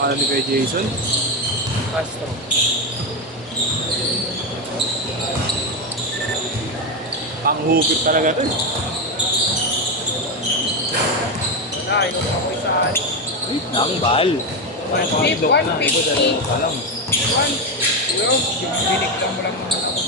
Pangalan ni kay Jason. Castro. Panghupit talaga to. Wala, inom ako sa ano. Wait lang, bal. 150. Alam. Bro, binigyan mo lang naman ako.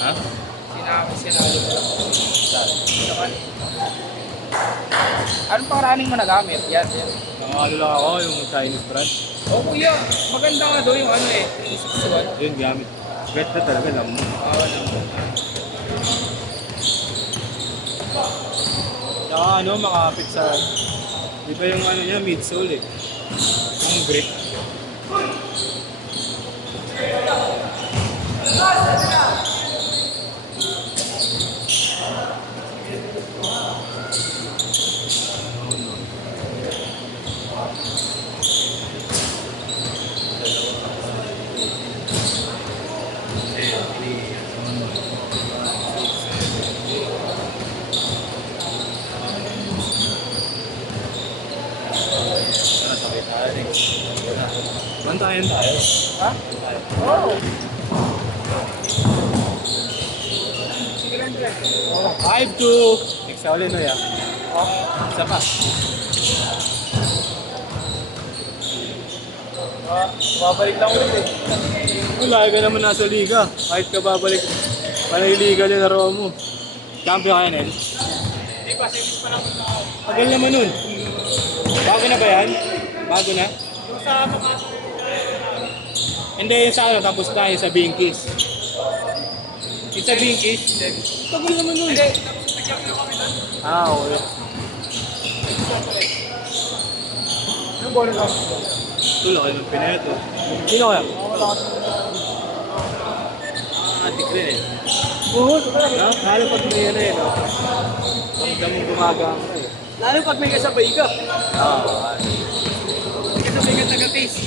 Ha? Sinalo mo lang ako. Anong pangraning mo nagamit? Yan. Ano lang ako, yung Chinese brand. Oh kuya, maganda nga doon yung ano eh. Yung 61. Yun, gamit. Bet na talaga, alam mo. Wala. Saka ano, makapit sa... Di ba yung ano niya, midsole eh. Ang grip. Bantayan tayo. Ha? Oo. Sige lang dyan. 5-2. Next ulit no ya. Isa pa. Babalik lang ulit eh. Lagi ka naman nasa liga. Kahit ka babalik. Panay liga din laro mo. Champion ka yan, Hindi pa, semis pa lang ako. Tagal naman nun. Bago na ba yan? Bago na? Yung sa mga... Hindi, yung sa ano, tapos na yung sa Binkies. Yung sa Binkies? Tagal naman nun. Hindi, nag-check na kami doon. Okay. Anong bono ka? Ito, laki ng pineto. Sino kaya? Atik rin eh. Oo, sabay. No? Lalo pag may ano eh, no? Pagka mong gumagang ka eh. Lalo pag may kasabay ka. May kasabay ka taga-taste.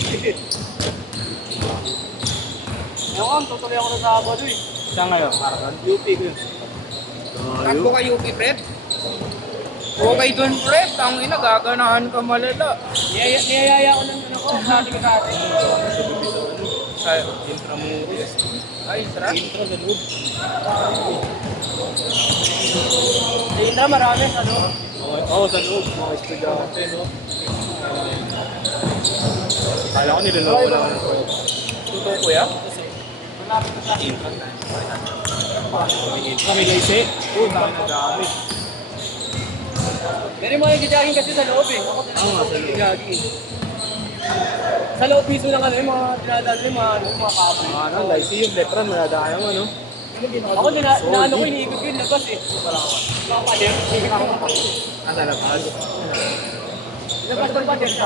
Ewan, tutuloy ako na sa Sabado eh. Saan ngayon? Marathon? UP ko yun. Takbo ka UP, Fred? Okay dun, Fred. Ang ina, gaganahan ka malala. Niyayaya ko lang dun ako. Dati ka dati. Sa Intramuros. Ay, sarap. Intra sa loob. Sa Indra, marami. Ano? Oo, sa loob. Mga estudyante, no? Kala ko niloloko lang ng toy. Totoo kuya? Malapit na sa Intra. Kami laisi. Oo, dami na dami. Pero yung mga nagjajaging kasi sa loob eh. Ako Oo nga, sa loob. nagjajaging. Sa loob piso lang ano yung mga dinadaan yung mga kapoy. Ano, laisi yung lepran, madadaya mo, no? Ako naano ko, iniikot ko yung labas eh. Mga pader. Nasa labas. Labas ng pader ka.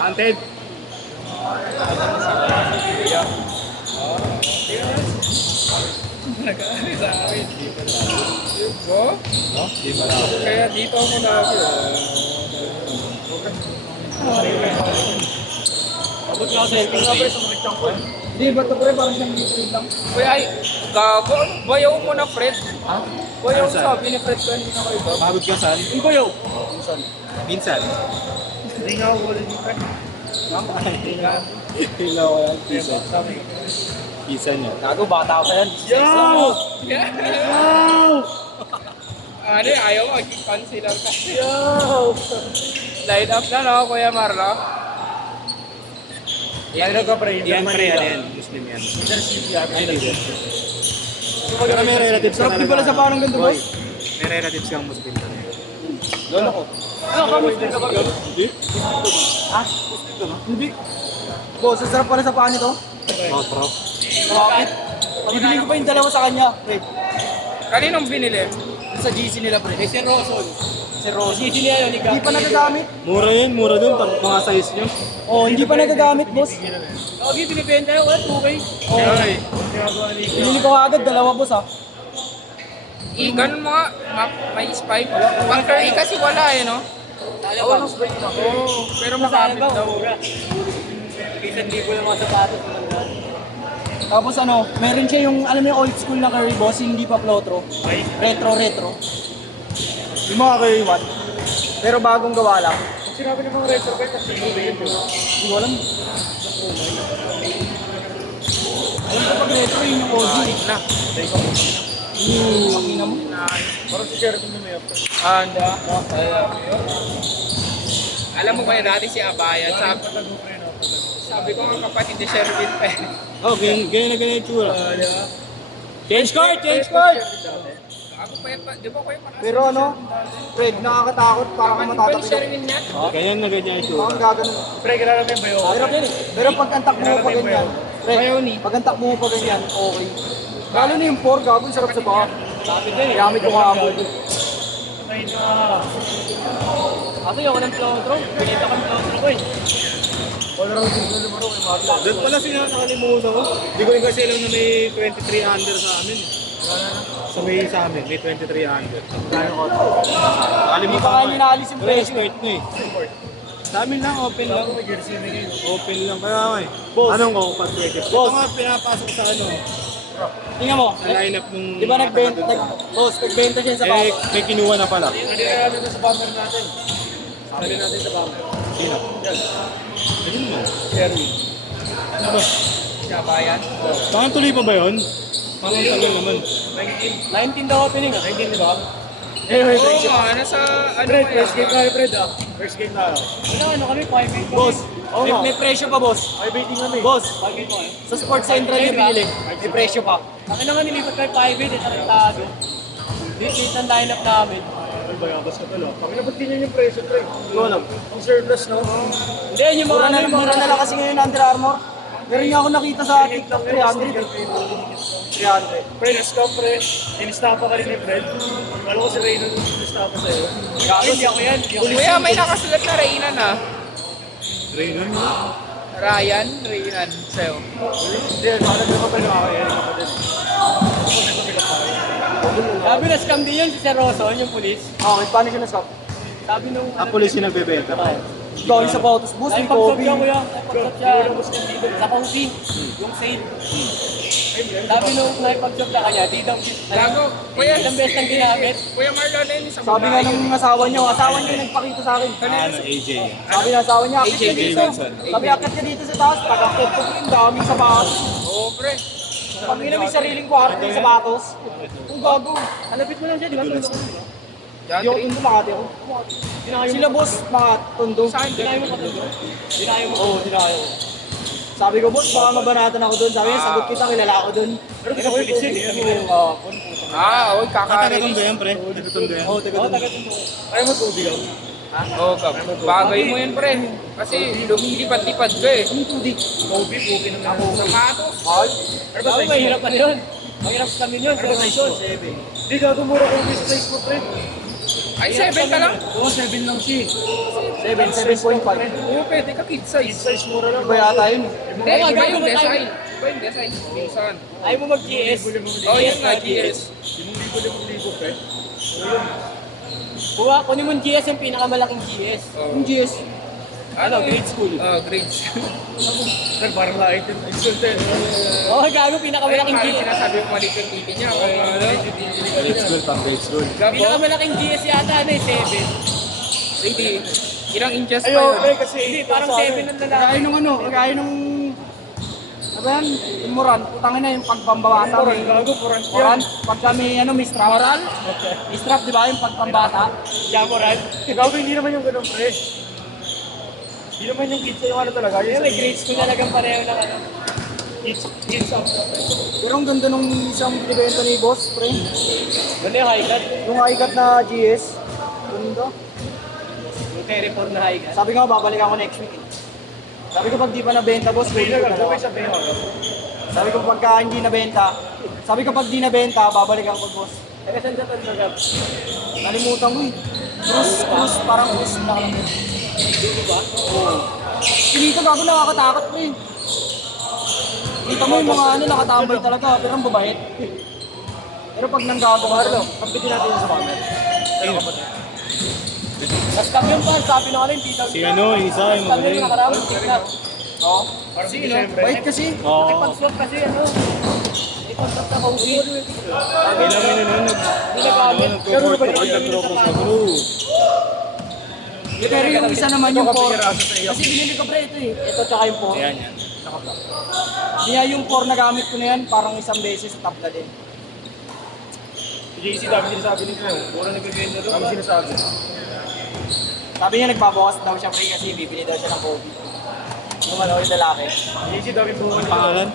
Hunted. Nag-aari sa akin. Diba? No? Di ba lang? Kaya dito ako lagi. Abot ka sa helping space. Hindi, ba't pre parang siyang liquid lang? Uy, ay, gago. Bayaw mo na, Fred. Ha? Bayaw Ano, saan? sabi ni Fred ko, hindi na kayo ba? Abot ka saan? Yung bayaw. Minsan. Hindi nga ako wala ni Fred. Hila ko yan. Pisan. Pisan niya. Gago, bata pa yan. Yo! Ano, ayaw mo, concealer ka. Yo! Light up na, no, Kuya Marlo? Ano ka pre? Yan pre, yan. Muslim yan. Ay, nag-Muslim. Pero may relatives ka Sarap din pala sa parang ganito, Boy, boss. may relatives kang Muslim talaga. Doon ako. Ano, kamusta ka ba? Hindi? Ha? Hindi. Boss, sarap pala sa paa nito. Oh, bro. Bakit? Bibili ko pa yung dalawa sa kanya, pre. Kaninong binili? Sa GC nila, pre. Si Roson. Si Roson. GC niya yun, hindi pa nagagamit. Mura yun, mura dun. Mga size nyo. Oh, hindi pa nagagamit, boss. Okay, binibenta yun. 2K. Oh. Binili ko agad, dalawa, boss, ha. Ganun mga, may spike. Pang curry kasi wala eh, no? Oo, pero makapit daw. Isang libo lang mga sapatos. Tapos ano, meron siya yung, alam mo yung old school na curry boss, hindi pa plotro. Retro. Yung mga curry one. Pero bagong gawa lang. sinabi ng mga retro bike kasi hindi ko alam. Alam ko pag retro yun yung OG. Na. Pakina mo. Parang si Jeremy na may apto. Anda. Alam mo kaya dati si Abayan, sabi ko ang kapatid ni Sherwin pa eh. Oh, ganyan na ganyan yung tsura. Change card! Change card! Ako pa yun, di ba ko yung Pero ano, Fred, nakakatakot para kang Kapatid ba ni matatapos. Sherwin niya? Ganyan na ganyan yung tsura. Parang gagano. Pre, grabe ba yun? Pero pag ang takbo mo pa ganyan, Fred, pag ang takbo mo pa ganyan, okay. Lalo na yung 4, gago, sarap sa baka. Gamit ko kahapon. Ako yung ng flow-throw. Pinita ko ng flow-throw ko eh. Doon pala sila nakalimutan ko. Hindi ko rin kasi alam na may 23 under sa amin. Sa amin, may 23 under. Hindi pa nga naalis yung Pero presyo. expert na eh. Sa amin lang, open lang. Open lang. Kaya nga eh. Anong ko, pag-ticket? Ito nga pinapasok sa ano, Tingnan mo. sa lineup nung... Di ba nagbenta siya sa Eh, baka? may kinuha na pala. Hindi na natin sa bumper natin. Sabi natin sa bumper. Sino? Ayun mo. Sherwin. Ano ba? Si Abayan. Parang tuloy pa ba yun? Parang tagal naman. 19 daw opening ah. 19, di ba? Eh, Oo nga, nasa ano Fred, kaya? first game tayo, Fred ah. First game na. Ano kami, 5-8 boss. May presyo pa, boss. 5-8 kami. Boss, sa Sports Central yung binili. May presyo pa. Kami naman nilipat kayo 5-8, ito rektado. Dito ang lineup namin. Ano ba yung basta pala? Kami na ba't ganyan yung presyo, Trey? Hindi ko alam. Ang surplus, no? Hindi, yung mga mura na lang kasi ngayon Under Armour. Meron niya ako nakita sa TikTok 300. 300. Pre, na-stop, pre. In-stop ka rin ni Fred. Alam ko si Reyno in-stop sa'yo. Hindi ako yan. Kuya, may nakasulat na Reynan ah. Raynon mo? Ryan, Reynan sa'yo. Hindi, nakalaga ka pa na ako yan. Sabi na scam din yun si Sir Roson, yung police. Okay, paano siya na-scam? Sabi nung... Ang pulis yung nagbebenta. Gawin sa Pautos Bus, may Kobe. Naipag-shop siya sa Kobe, yung sale. Sabi nung naipag-shop siya kanya, di daw Gago, kuya. ilang beses nang ginamit. Kuya Marlon na yun, isang Sabi nga ng asawa niya yung nagpakita sa akin. Ano, AJ. Sabi ng asawa niya, akit ka AJ dito. Wilson. Sabi, akit ka dito sa taas, pag-akit ko yung daming sapatos. Oo, pre. Pag may sariling kwarto yung sapatos, kung gago. Alapit mo lang siya, di ba? Yan, Yung Trey. tundo makati ako. Sila boss, mga tundo. Saan? Dinayo mo pa tundo? Dinayo mo? Oo, dinayo. Sabi ko, boss, baka mabanatan ako doon. Sabi niya, sagot kita, kilala ako doon. Pero gusto ko yung pulis yun. Ah, oy, Taga-tundo kaka-release. yan, pre. Taga-tundo yan. Oo, taga-tundo. Ayaw mo tubig ako? Ha? Oo, kap. Bagay mo yan, pre. Kasi lumilipad-lipad ka eh. Anong tudig? Tubig naman ako. Sapatos. Mahal? Ano ba mahirap pa yun? Mahirap sa kami yun. Pero size yun. Di gago mura kung may size mo, pre. Ay, 7 ka lang? Oo, 7 lang siya. 7.5. Oo, pwede ka kid size. Size mura lang. Iba yata yun. Hindi, iba yung design. Iba yung design. Minsan. Ayaw mo mag-GS. Oh, yun nga, GS. Kunin mo yung GS, yung pinakamalaking GS. Yung GS. Ano, grade school. Grades. Sir, parang light yun. Oo, gago, pinakamalaking Parang GS. sinasabi yung maliit yung titi niya. O, ano? Grade school, pang grade school. Gago? Pinakamalaking GS yata, ano eh, 7. Hindi. Ilang inches pa yun? kasi hindi, parang 7 ang lalaki. Kagaya nung ano, kagaya nung... Ano ba yan? Yung Moran, putangin na yung pagpambata. Moran, pag kami, ano, may strap. Moran? May strap, di ba? Yung pagpambata. Yeah, Moran. Gago, hindi naman yung ganun, pre. Hindi naman yung kids yung ano talaga. Yung may grade school talagang pareho ng ano. Kids up. Pero ang ganda nung isang binibenta ni boss, pre. Ganda yung high cut? Yung high cut na GS. Ganda. Yung Terreform na high cut. Sabi ko, babalik ako next week. Sabi ko, pag di pa nabenta, boss, kunin ko na lang. Sabi ko, pagka hindi nabenta, sabi ko, pag di nabenta, babalik ako, boss. Teka, saan sa Tandagat? Nalimutan ko eh. Cruise, parang cruise na lang. Dito ba? Oo. Dito gago, nakakatakot, pre. Kita mo yung mga ano, nakatambay talaga, pero ang babait. Pero pag nanggago ka, pagpitin natin yung sa camera. Pero kapatid. Tapos kami yung pan, sabi na rin, dito. Si ano, yung isa, yung Kami yung magaling. nakaramang tignan. Oo. Sino? Bait kasi. Oo. Nakipag-swap kasi, ano. Nakipag-swap sa COVID. Kailan yun, Hindi nagamit. nag-propose sa crew. Pero yung isa naman yung 4. Kasi binili ko pre ito eh. Ito tsaka yung 4. Ayan yan. Kaya yung 4 na gamit ko na yan, parang isang beses sa tapla din. JC, dami sinasabi nito. Puro nagbibenta doon. Dami sinasabi. Sabi niya nagbabawas daw siya pre kasi bibili daw siya ng Kobe. Lumalaw yung lalaki. JC, dami bunga nito. Pangalan?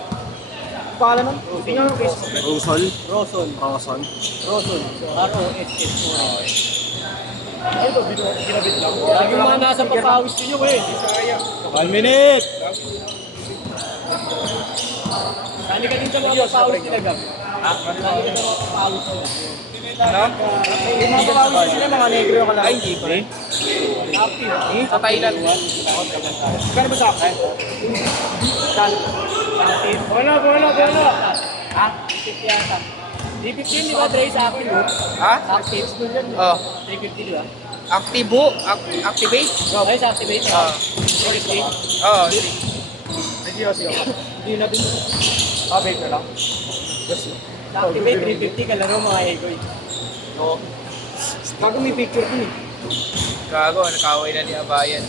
Pangalan nun? Tingnan mo Facebook. Rosol. Roson. Rosol. R-O-S-S-O-N. Ano to? Ginabit lang. Lagi yung mga nasa papawis nyo eh. 1 minute! Sali ka din sa mga papawis nila Gab. Sali ka din sa mga papawis nila. Ano? Yung mga papawis nila mga negro yung kalaki. Ay, hindi pa rin. Sa Thailand. Kano ba sa akin? Sali. Bola! Ha? 50 yata. 350 di ba Dre sa akin no? Ha? Active school yan. Oh. 350 di ba? Activo? Activate? Ay sa activate. Ah. 350. Oo. Hindi na din. Ah, bake na lang. Sa activate 350 kalaro mga egoy. Oo. Bago may picture ko eh. Gago, nakaway na ni Abayan.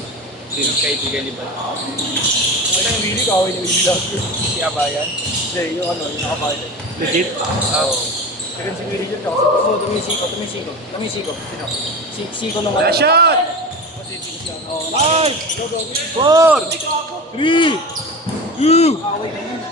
Sino kaibigan ni Bal? Ano yung Willy? Kawin yung Willy lang. Si Abayan? Hindi, yung ano, yung nakabayad. Legit? Oo. Pero si Willy yun, tsaka Oo, tumisiko. Sino? Siko nung Last shot! Oh, 5, 4, 3,